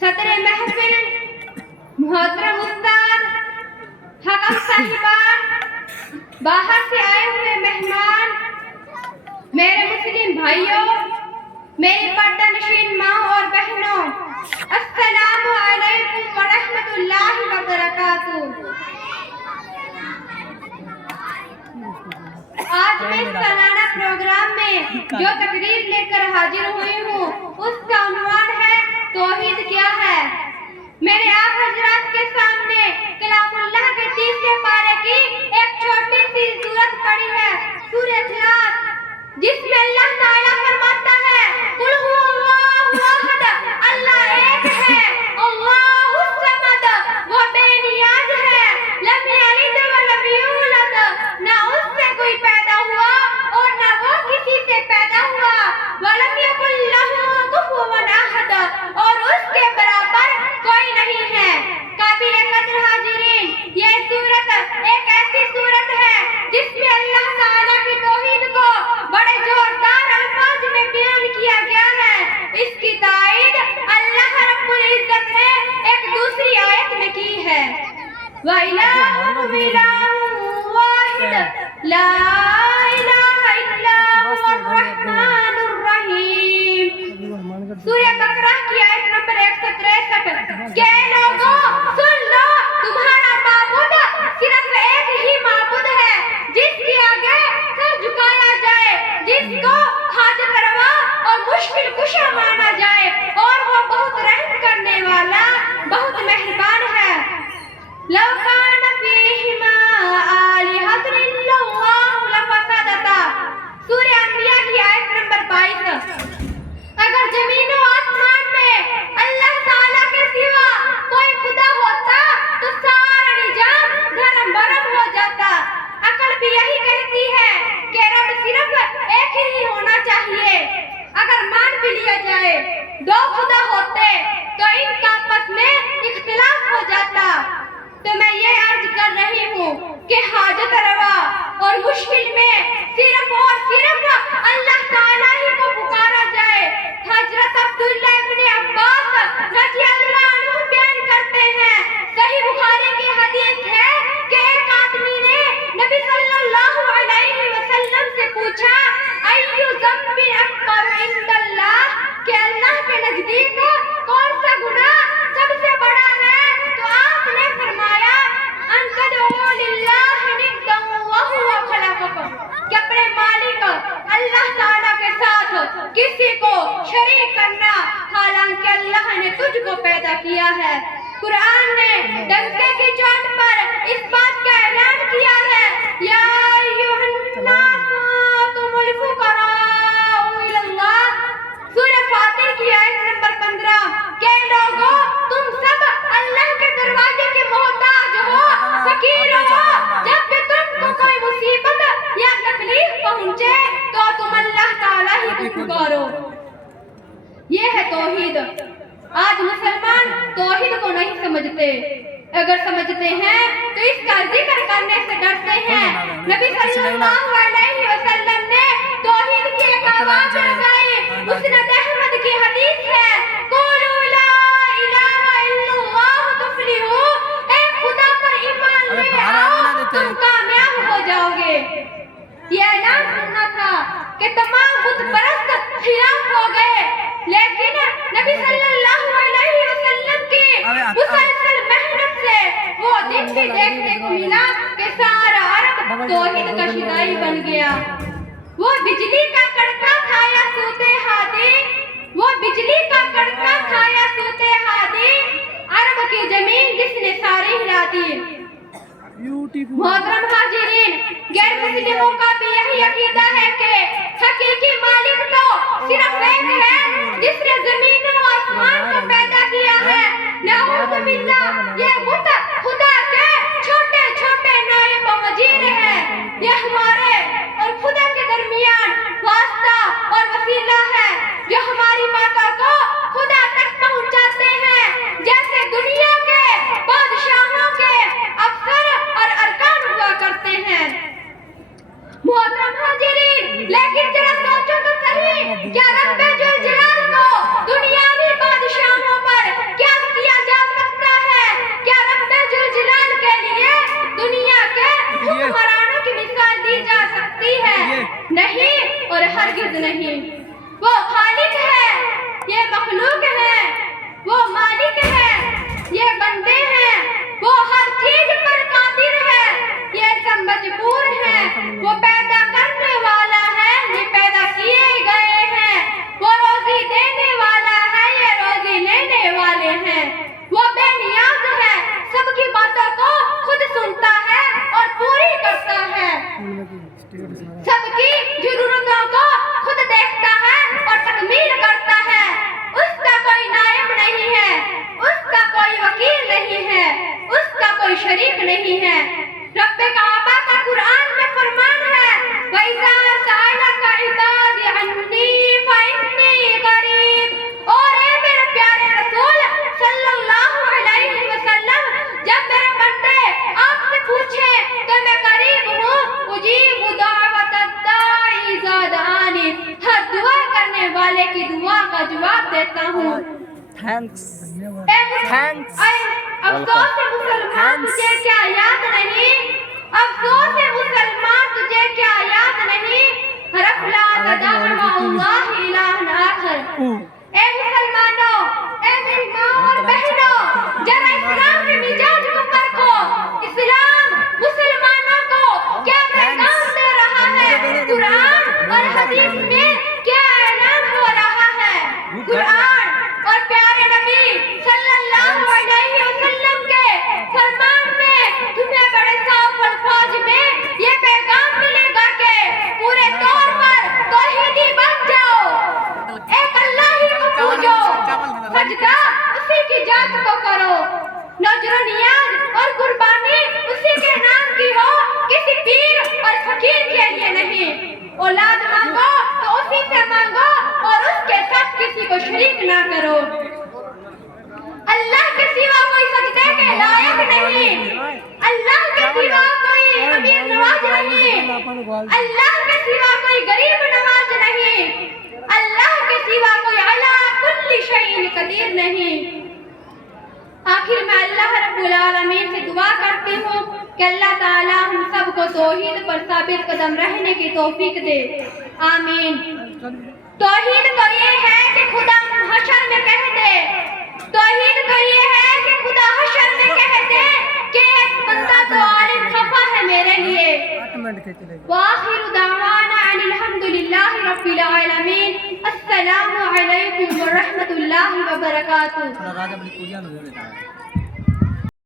सदर महफिल, मोहतरम उस्ताद, हकम साहिबान, बाहर से आए हुए मेहमान, मेरे मुस्लिम भाइयों, मेरी पर्दा नशीन माँ और बहनों, अस्सलामु अलैकुम व रहमतुल्लाहि व बरकातुहू। आज मैं इस सालाना प्रोग्राम में जो तकरीर लेकर हाजिर हुई हूँ, उसका उन्वान है तौहीद क्या है। मैंने आप हजरात के सामने कलामुल्लाह के 30वें पारे की एक छोटी सी सूरत पढ़ी है, सूरह इखलास, जिसमें अल्लाह ताला फरमाता है, कुल हुवल्लाहु अहद, अल्लाह एक है, अल्लाहुस समद, वो बेनियाज है, लम यलिद व लम यूलद, ना उससे कोई पैदा हुआ और ना वो किसी से पैदा हुआ, वलम यकुल लहू कुफुवन अहद, और उसके बराबर कोई नहीं है। काबिल कद्र हाजिरीन, ये सूरत एक ऐसी सूरत है जिसमें अल्लाह ताला की तौहीद को बड़े जोरदार अल्फाज में बयान किया गया है। इसकी ताईद अल्लाह रब्बुल इज्जत ने एक दूसरी आयत में की है, व इलाहुकुम इलाहुन वाहिद, ला इलाहा इल्ला हुवल रहमानुर रहीम। सूरह बकरा की आयत नंबर 163। के लोगों सुन लो, तुम्हारा माबूद सिर्फ एक ही माबूद है, जिसके आगे सर झुकाया जाए, जिसको हाजत रवा और मुश्किल कुशा माना जाए, और वो बहुत रहम करने वाला, बहुत मेहरबान है। लौ कान फीहिमा आलिहतुन इल्लल्लाहु लफसदता। सूरह अंबिया की आयत नंबर 22। अगर जमीन और आसमान में अल्लाह ताला के सिवा कोई खुदा होता तो सारा निजाम धर्म भरम हो जाता। अकल भी यही कहती है कि रब सिर्फ एक ही होना चाहिए। अगर मान भी लिया जाए दो खुदा होते तो इनका आपस में इख्तिलाफ हो जाता। तो मैं ये अर्ज कर रही हूँ कि हाजत रवा और मुश्किल में सिर्फ और सिर्फ अल्लाह ताला ही को पुकारा जाए। हजरत अब्दुल्लाह इब्न अब्बास रज़ियल्लाहु अन्हु बयान करते हैं, सही बुखारी की हदीस है कि एक आदमी ने नबी सल्लल्लाहु अलैहि वसल्लम से पूछा, अय्यु ज़म्बिन अकबर इंदल्लाह, कि अल्लाह के नजदीक कौन सा गुनाह सबसे बड़ा है। तो आपने फरमाया, अन तदऊ लिल्लाहि निद्दन व हुवा खलक़कुम, कि अपने मालिक अल्लाह ताला के साथ किसी को शरीक करना, हालांकि अल्लाह ने तुझको पैदा किया है। कुरान ने डंके की चोट पर इस बात का ऐलान किया है, या अय्युहन्नासु तुमुल फुक़राउ इलल्लाह। सूरह फातिर की आयत नंबर 15। के लोगों, तुम सब अल्लाह के दरवाजे के मोहताज हो, फकीर हो। जब भी तुमको कोई मुसीबत या तकलीफ पहुंचे तो तुम अल्लाह ताला ही को पुकारो। ये है तौहीद। आज मुसलमान तौहीद को नहीं समझते, अगर समझते हैं तो इसका जिक्र करने से डरते हैं। नबी सल्लल्लाहु अलैहि वसल्लम ने तौहीद की एक आवाज लगाई। मुस्नद अहमद की हदीस है, कुलू ला इलाहा इल्लल्लाह तुफलिहू, एक खुदा पर ईमान ले आओ, तुम कामयाब हो जाओगे। ये ऐलान सुनना था कि तमाम बुत परस्त खिलाफ हो गए, लेकिन नबी सल्लल्लाहु अलैहि वसल्लम की मुसलसल मेहनत से वो दिन भी देखने को मिला कि सारा अरब तौहीद का शिदाई बन गया। वो बिजली का कड़का था या सूते हादी, वो बिजली का कड़का था या सूते हादी, अरब की जमीन जिसने सारी हिला दी। मोहतरम हाजिरीन, गैर मुस्लिमों का भी यही अकीदा है कि हकीकी मालिक तो सिर्फ एक है, जिसने जमीन और आसमान को पैदा किया है। नऊज़ बिल्लाह, ये बुत खुदा के छोटे छोटे नायब वजीर हैं। ये हमारे और खुदा के दरमियान वास्ता और वसीला है, जो हमारी बातों को खुदा तक पहुंचाते हैं। जैसे दुनिया के बादशाहों के अफसर और अरकान हुआ करते हैं। मोहतरम हाजिरीन, लेकिन जरा सोचो तो सही, क्या रब्बे जुल जलाल को दुनिया تھینکس افسوس ہے مسلمان تجھے کیا یاد نہیں، افسوس ہے مسلمان تجھے کیا یاد نہیں، حرف لا تدع مع اللہ الہ آخر۔ اے مسلمانوں، اے میری ماں اور بہنوں، ذرا اسلام کے مزاج کو پرکھو، اسلام مسلمانوں کو کیا پیغام دے رہا ہے، قرآن اور حدیث میں کیا اعلان ہو رہا ہے۔ قرآن اور پیارے نبی صلی اللہ علیہ وسلم کے فرمان میں تمہیں بڑے صاف الفاظ میں یہ پیغام ملے گا کہ پورے طور پر توحیدی بن جاؤ، ایک اللہ ہی کو پوجو، سجدہ اسی کی ذات کو کرو، نذر و نیاز اور قربانی اسی کے نام کی ہو، کسی پیر اور فقیر کے لیے نہیں۔ اولاد مانگو تو اسی سے مانگو اور اس کے ساتھ کسی کو شریک نہ کرو۔ اللہ کے سوا کوئی سجدے کے لائق نہیں، اللہ کے سوا کوئی امیر نواز نہیں، اللہ کے سوا کوئی غریب نواز نہیں، اللہ کے سوا کوئی علی کل شیء قدیر نہیں۔ آخر میں اللہ رب العالمین سے دعا کرتی ہوں کہ اللہ تعالی ہم سب کو توحید پر ثابت قدم رہنے کی توفیق دے، آمین۔ توحید تو یہ ہے کہ خدا حشر میں کہہ دے، توحید تو یہ ہے کہ خدا حشر میں کہہ دے کہ ایک بندہ تو عالم خفا ہے میرے لیے۔ وآخر دعوانا ان الحمدللہ رب العالمین۔ السلام علیکم ورحمۃ اللہ وبرکاتہ۔